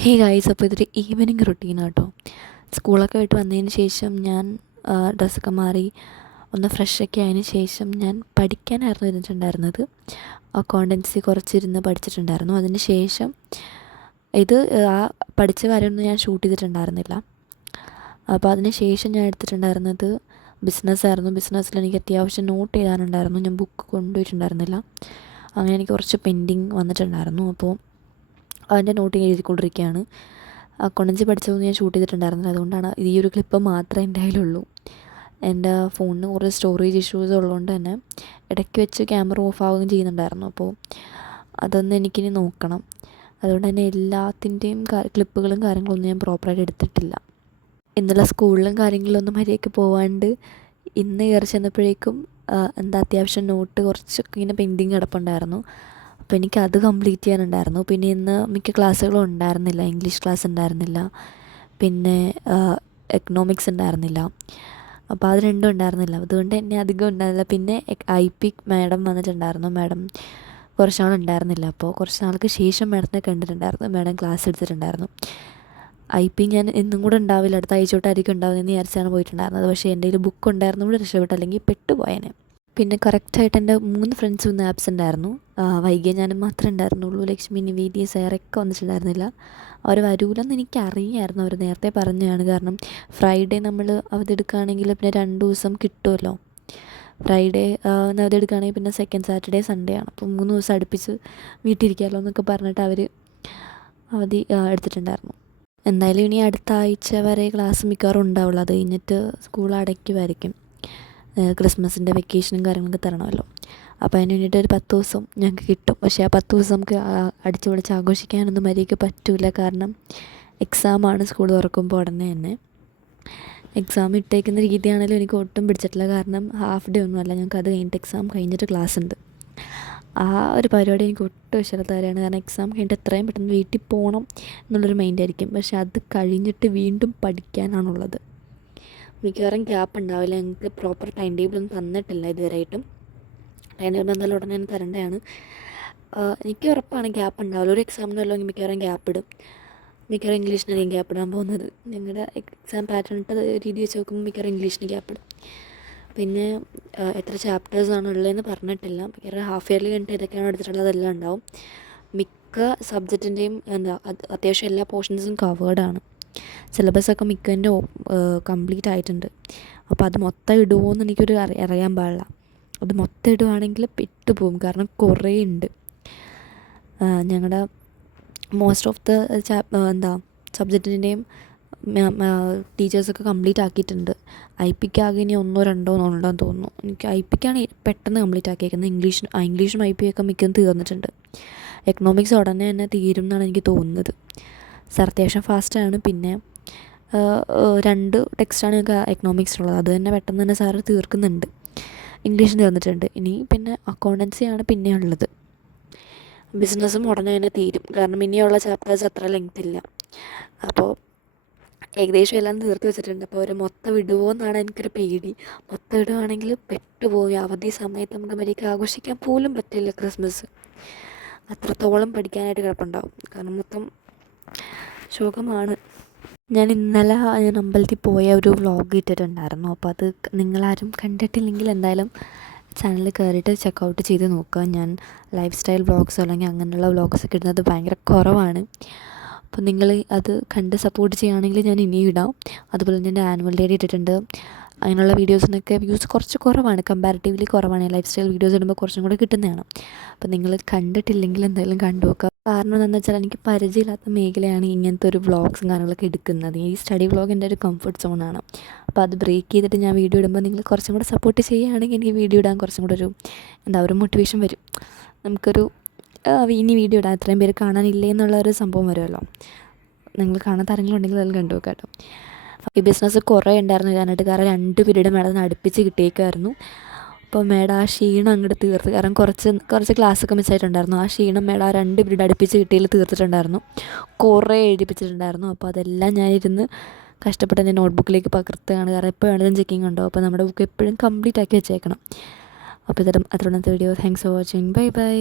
Hey guys, അപ്പോൾ ഇതൊരു evening റുട്ടീനാട്ടോ. സ്കൂളൊക്കെ വിട്ട് വന്നതിന് ശേഷം ഞാൻ ഡ്രസ്സൊക്കെ മാറി ഒന്ന് ഫ്രഷൊക്കെ ആയതിന് ശേഷം ഞാൻ പഠിക്കാനായിരുന്നു ഇരുന്നിട്ടുണ്ടായിരുന്നത്. അക്കൗണ്ടൻസി കുറച്ചിരുന്ന് പഠിച്ചിട്ടുണ്ടായിരുന്നു. അതിന് ശേഷം ഇത് ആ പഠിച്ച കാര്യമൊന്നും ഞാൻ ഷൂട്ട് ചെയ്തിട്ടുണ്ടായിരുന്നില്ല. അപ്പോൾ അതിന് ശേഷം ഞാൻ എടുത്തിട്ടുണ്ടായിരുന്നത് ബിസിനസ്സായിരുന്നു. ബിസിനസ്സിൽ എനിക്ക് അത്യാവശ്യം നോട്ട് ചെയ്യാനുണ്ടായിരുന്നു. ഞാൻ ബുക്ക് കൊണ്ടുപോയിട്ടുണ്ടായിരുന്നില്ല. അങ്ങനെ എനിക്ക് കുറച്ച് പെൻഡിങ് വന്നിട്ടുണ്ടായിരുന്നു. അപ്പോൾ അതിൻ്റെ നോട്ട് എഴുതിക്കൊണ്ടിരിക്കുകയാണ്. അക്കൗണ്ടൻസി പഠിച്ചതൊന്നും ഞാൻ ഷൂട്ട് ചെയ്തിട്ടുണ്ടായിരുന്നില്ല. അതുകൊണ്ടാണ് ഈ ഒരു ക്ലിപ്പ് മാത്രമേ എൻ്റെ കയ്യിലുള്ളൂ. എൻ്റെ ഫോണിന് കുറേ സ്റ്റോറേജ് ഇഷ്യൂസ് ഉള്ളതുകൊണ്ട് തന്നെ ഇടയ്ക്ക് വെച്ച് ക്യാമറ ഓഫ് ആവുകയും ചെയ്യുന്നുണ്ടായിരുന്നു. അപ്പോൾ അതൊന്നും എനിക്കിനി നോക്കണം. അതുകൊണ്ട് തന്നെ എല്ലാത്തിൻ്റെയും ക്ലിപ്പുകളും കാര്യങ്ങളൊന്നും ഞാൻ പ്രോപ്പറായിട്ട് എടുത്തിട്ടില്ല. ഇന്നലെ സ്കൂളിലും കാര്യങ്ങളിലൊന്നും മര്യാദയ്ക്ക് പോവാണ്ട് ഇന്ന് കയറി ചെന്നപ്പോഴേക്കും അത്യാവശ്യം നോട്ട് കുറച്ചൊക്കെ ഇങ്ങനെ പെൻഡിങ് കിടപ്പുണ്ടായിരുന്നു. അപ്പോൾ എനിക്കത് കംപ്ലീറ്റ് ചെയ്യാനുണ്ടായിരുന്നു. പിന്നെ ഇന്ന് മിക്ക ക്ലാസ്സുകളും ഉണ്ടായിരുന്നില്ല. ഇംഗ്ലീഷ് ക്ലാസ് ഉണ്ടായിരുന്നില്ല, പിന്നെ എക്കണോമിക്സ് ഉണ്ടായിരുന്നില്ല. അപ്പോൾ അത് രണ്ടും ഉണ്ടായിരുന്നില്ല. അതുകൊണ്ട് തന്നെ അധികം ഉണ്ടായിരുന്നില്ല. പിന്നെ IP മാഡം വന്നിട്ടുണ്ടായിരുന്നു. മാഡം കുറച്ച് നാളുണ്ടായിരുന്നില്ല. അപ്പോൾ കുറച്ച് നാൾക്ക് ശേഷം മാഡത്തിനെ കണ്ടിട്ടുണ്ടായിരുന്നു. മാഡം ക്ലാസ് എടുത്തിട്ടുണ്ടായിരുന്നു. IP ഞാൻ എന്നും കൂടെ ഉണ്ടാവില്ല, അടുത്ത ആഴ്ച തൊട്ടായിരിക്കും ഉണ്ടാവുന്നതെന്ന് വിചാരിച്ചാണ് പോയിട്ടുണ്ടായിരുന്നത്. പക്ഷേ എൻ്റെ കയ്യിൽ ബുക്ക് ഉണ്ടായിരുന്നുകൂടെ രക്ഷപ്പെട്ടു, അല്ലെങ്കിൽ പെട്ടുപോയേനെ. പിന്നെ കറക്റ്റായിട്ട് എൻ്റെ 3 ഫ്രണ്ട്സ് ഇന്ന് ആബ്സെൻ്റ് ആയിരുന്നു. വൈകിയ ഞാനും മാത്രമേ ഉണ്ടായിരുന്നുള്ളൂ. ലക്ഷ്മി, നിവേദ്യ, സേറൊക്കെ വന്നിട്ടുണ്ടായിരുന്നില്ല. അവർ വരൂലെന്ന് എനിക്കറിയാമായിരുന്നു. അവർ നേരത്തെ പറഞ്ഞതാണ്. കാരണം ഫ്രൈഡേ നമ്മൾ അവധി എടുക്കുകയാണെങ്കിൽ പിന്നെ 2 ദിവസം കിട്ടുമല്ലോ. ഫ്രൈഡേ അവധി എടുക്കുകയാണെങ്കിൽ പിന്നെ സെക്കൻഡ് സാറ്റർഡേ സൺഡേ ആണ്. അപ്പോൾ 3 ദിവസം അടുപ്പിച്ച് വീട്ടിലിരിക്കാമല്ലോ എന്നൊക്കെ പറഞ്ഞിട്ട് അവർ അവധി എടുത്തിട്ടുണ്ടായിരുന്നു. എന്തായാലും ഇനി അടുത്ത ആഴ്ച വരെ ക്ലാസ് മിക്കവാറും ഉണ്ടാവുള്ളൂ. അത് കഴിഞ്ഞിട്ട് സ്കൂൾ അടയ്ക്കുമായിരിക്കും. ക്രിസ്മസിൻ്റെ വെക്കേഷനും കാര്യങ്ങളൊക്കെ തരണമല്ലോ. അപ്പോൾ അതിന് വേണ്ടിയിട്ട് ഒരു 10 ദിവസം ഞങ്ങൾക്ക് കിട്ടും. പക്ഷേ ആ 10 ദിവസം നമുക്ക് അടിച്ചു പൊളിച്ച് ആഘോഷിക്കാനൊന്നും മര്യാദയ്ക്ക് പറ്റില്ല. കാരണം എക്സാമാണ് സ്കൂൾ തുറക്കുമ്പോൾ ഉടനെ തന്നെ. എക്സാം ഇട്ടേക്കുന്ന രീതിയാണെങ്കിലും എനിക്ക് ഒട്ടും പിടിച്ചിട്ടില്ല. കാരണം ഹാഫ് ഡേ ഒന്നുമല്ല, ഞങ്ങൾക്ക് അത് കഴിഞ്ഞിട്ട് എക്സാം കഴിഞ്ഞിട്ട് ക്ലാസ് ഉണ്ട്. ആ ഒരു പരിപാടി എനിക്ക് ഒട്ടും ഇഷ്ടമില്ലാത്ത കാര്യമാണ്. കാരണം എക്സാം കഴിഞ്ഞിട്ട് എത്രയും പെട്ടെന്ന് വീട്ടിൽ പോകണം എന്നുള്ളൊരു മൈൻഡായിരിക്കും. പക്ഷെ അത് കഴിഞ്ഞിട്ട് വീണ്ടും പഠിക്കാനാണുള്ളത്. മിക്കവാറും ഗ്യാപ്പ് ഉണ്ടാവില്ല. ഞങ്ങൾക്ക് പ്രോപ്പർ ടൈം ടേബിളൊന്നും തന്നിട്ടില്ല ഇതുവരെയായിട്ടും. ടൈം ടേബിൾ എന്തായാലും ഉടനെ തന്നെ തരേണ്ടതാണ്. എനിക്ക് ഉറപ്പാണ് ഗ്യാപ്പ് ഉണ്ടാവില്ല. ഒരു എക്സാമിന് വല്ലതും മിക്കവാറും ഗ്യാപ്പ് ഇടും. മിക്കവാറും ഇംഗ്ലീഷിനായിരിക്കും ഗ്യാപ്പ് ഇടാൻ പോകുന്നത്. ഞങ്ങളുടെ എക്സാം പാറ്റേൺ ഇട്ട രീതി വെച്ച് നോക്കുമ്പോൾ മിക്കവാറും ഇംഗ്ലീഷിന് ഗ്യാപ്പ് ഇടും. പിന്നെ എത്ര ചാപ്റ്റേഴ്സാണ് ഉള്ളതെന്ന് പറഞ്ഞിട്ടില്ല. മിക്കവാറും ഹാഫ് ഇയർലി കഴിഞ്ഞിട്ട് ഏതൊക്കെയാണ് എടുത്തിട്ടുള്ളത് അതെല്ലാം ഉണ്ടാവും. മിക്ക സബ്ജക്റ്റിൻ്റെയും അത്യാവശ്യം എല്ലാ പോർഷൻസും കവേർഡാണ്. സിലബസൊക്കെ മിക്കതിൻ്റെ കംപ്ലീറ്റ് ആയിട്ടുണ്ട്. അപ്പോൾ അത് മൊത്തം ഇടുമോ എന്ന് എനിക്കൊരു അറിയാൻ പാടില്ല. അത് മൊത്തം ഇടുവാണെങ്കിൽ പെട്ടുപോകും. കാരണം കുറേ ഉണ്ട്. ഞങ്ങളുടെ മോസ്റ്റ് ഓഫ് ദ സബ്ജക്റ്റിൻ്റെയും ടീച്ചേഴ്സൊക്കെ കംപ്ലീറ്റ് ആക്കിയിട്ടുണ്ട്. IPക്ക് ആകെ ഇനി 1-2 ഉണ്ടെന്ന് തോന്നുന്നു. എനിക്ക് IPക്കാണ് പെട്ടെന്ന് കംപ്ലീറ്റ് ആക്കിയേക്കുന്നത്. ഇംഗ്ലീഷും IP ഒക്കെ മിക്കതും തീർന്നിട്ടുണ്ട്. എക്കണോമിക്സ് ഉടനെ തന്നെ തീരും എന്നാണ് എനിക്ക് തോന്നുന്നത്. സാർ അത്യാവശ്യം ഫാസ്റ്റാണ്. പിന്നെ 2 ടെക്സ്റ്റാണ് ഞങ്ങൾക്ക് എക്കണോമിക്സിലുള്ളത്. അത് തന്നെ പെട്ടെന്ന് തന്നെ സാറ് തീർക്കുന്നുണ്ട്. ഇംഗ്ലീഷും തീർന്നിട്ടുണ്ട്. ഇനി പിന്നെ അക്കൗണ്ടൻസിയാണ് പിന്നെ ഉള്ളത്. ബിസിനസ്സും ഉടനെ തന്നെ തീരും. കാരണം ഇനിയുള്ള ചാപ്റ്റേഴ്സ് അത്ര ലെങ്ത് ഇല്ല. അപ്പോൾ ഏകദേശം എല്ലാം തീർത്ത് വെച്ചിട്ടുണ്ട്. അപ്പോൾ അവർ മൊത്തം ഇടുമോ എന്നാണ് എനിക്കൊരു പേടി. മൊത്തം ഇടുവാണെങ്കിൽ പെട്ടുപോയി. അവധി സമയത്ത് നമുക്ക് മര്യാദയ്ക്ക് ആഘോഷിക്കാൻ പോലും പറ്റില്ല ക്രിസ്മസ്. അത്രത്തോളം പഠിക്കാനായിട്ട് കിടപ്പുണ്ടാവും. കാരണം മൊത്തം ശോകമാണ്. ഞാൻ ഇന്നലെ അമ്പലത്തിൽ പോയ ഒരു വ്ളോഗ് ഇട്ടിട്ടുണ്ടായിരുന്നു. അപ്പോൾ അത് നിങ്ങളാരും കണ്ടിട്ടില്ലെങ്കിൽ എന്തായാലും ചാനലിൽ കയറിയിട്ട് ചെക്കൗട്ട് ചെയ്ത് നോക്കുക. ഞാൻ ലൈഫ് സ്റ്റൈൽ വ്ളോഗ്സ് അല്ലെങ്കിൽ അങ്ങനെയുള്ള വ്ളോഗ്സൊക്കെ ഇടുന്നത് ഭയങ്കര കുറവാണ്. അപ്പോൾ നിങ്ങൾ അത് കണ്ട് സപ്പോർട്ട് ചെയ്യുകയാണെങ്കിൽ ഞാൻ ഇനിയും ഇടാം. അതുപോലെ തന്നെ എൻ്റെ ആനുവൽ ഡേ ഇട്ടിട്ടുണ്ട്. അങ്ങനെയുള്ള വീഡിയോസിനൊക്കെ വ്യൂസ് കുറച്ച് കുറവാണ്, കമ്പാരിറ്റീവ്ലി കുറവാണ്. ലൈഫ് സ്റ്റൈൽ വീഡിയോസ് ഇടുമ്പോൾ കുറച്ചും കൂടെ കിട്ടുന്നതാണ്. അപ്പോൾ നിങ്ങൾ കണ്ടിട്ടില്ലെങ്കിൽ എന്തായാലും കണ്ടു നോക്കുക. കാരണം എന്താണെന്ന് വെച്ചാൽ എനിക്ക് പരിചയമില്ലാത്ത മേഖലയാണ് ഇങ്ങനത്തെ ഒരു വ്ളോഗ്സും കാര്യങ്ങളൊക്കെ എടുക്കുന്നത്. ഈ സ്റ്റഡി വ്ളോഗ് എൻ്റെ ഒരു കംഫർട്ട് സോണാണ്. അപ്പോൾ അത് ബ്രേക്ക് ചെയ്തിട്ട് ഞാൻ വീഡിയോ ഇടുമ്പോൾ നിങ്ങൾ കുറച്ചും കൂടെ സപ്പോർട്ട് ചെയ്യുകയാണെങ്കിൽ എനിക്ക് വീഡിയോ ഇടാൻ കുറച്ചും കൂടെ ഒരു മോട്ടിവേഷൻ വരും. നമുക്കൊരു ഇനി വീഡിയോ ഇടാൻ ഇത്രയും പേര് കാണാനില്ലേ എന്നുള്ളൊരു സംഭവം വരുമല്ലോ. നിങ്ങൾ കാണാത്ത ആരെങ്കിലും ഉണ്ടെങ്കിൽ അതെല്ലാം കണ്ടു നോക്കാം കേട്ടോ. ഈ ബിസിനസ് കുറേ ഉണ്ടായിരുന്നു ഞാനായിട്ട്. കാരണം 2 പീരീഡ് മേഡം അടുപ്പിച്ച് കിട്ടിയേക്കായിരുന്നു. അപ്പോൾ മേഡം ആ ക്ഷീണം അങ്ങോട്ട് തീർത്ത്. കാരണം കുറച്ച് ക്ലാസ്സൊക്കെ മിസ്സായിട്ടുണ്ടായിരുന്നു. ആ ക്ഷീണം മേഡം ആ 2 പീരീഡ് അടുപ്പിച്ച് കിട്ടിയതിൽ തീർത്തിട്ടുണ്ടായിരുന്നു. കുറേ എഴുതിപ്പിച്ചിട്ടുണ്ടായിരുന്നു. അപ്പോൾ അതെല്ലാം ഞാനിരുന്ന് കഷ്ടപ്പെട്ട് എൻ്റെ നോട്ട്ബുക്കിലേക്ക് പകർത്തുകയാണ്. കാരണം എപ്പോൾ വേണമെങ്കിലും ചെക്കിങ് ഉണ്ടോ. അപ്പോൾ നമ്മുടെ ബുക്ക് എപ്പോഴും കംപ്ലീറ്റ് ആക്കി വെച്ചേക്കണം. അപ്പോൾ അത്രയുള്ള video. Thanks for watching. Bye by.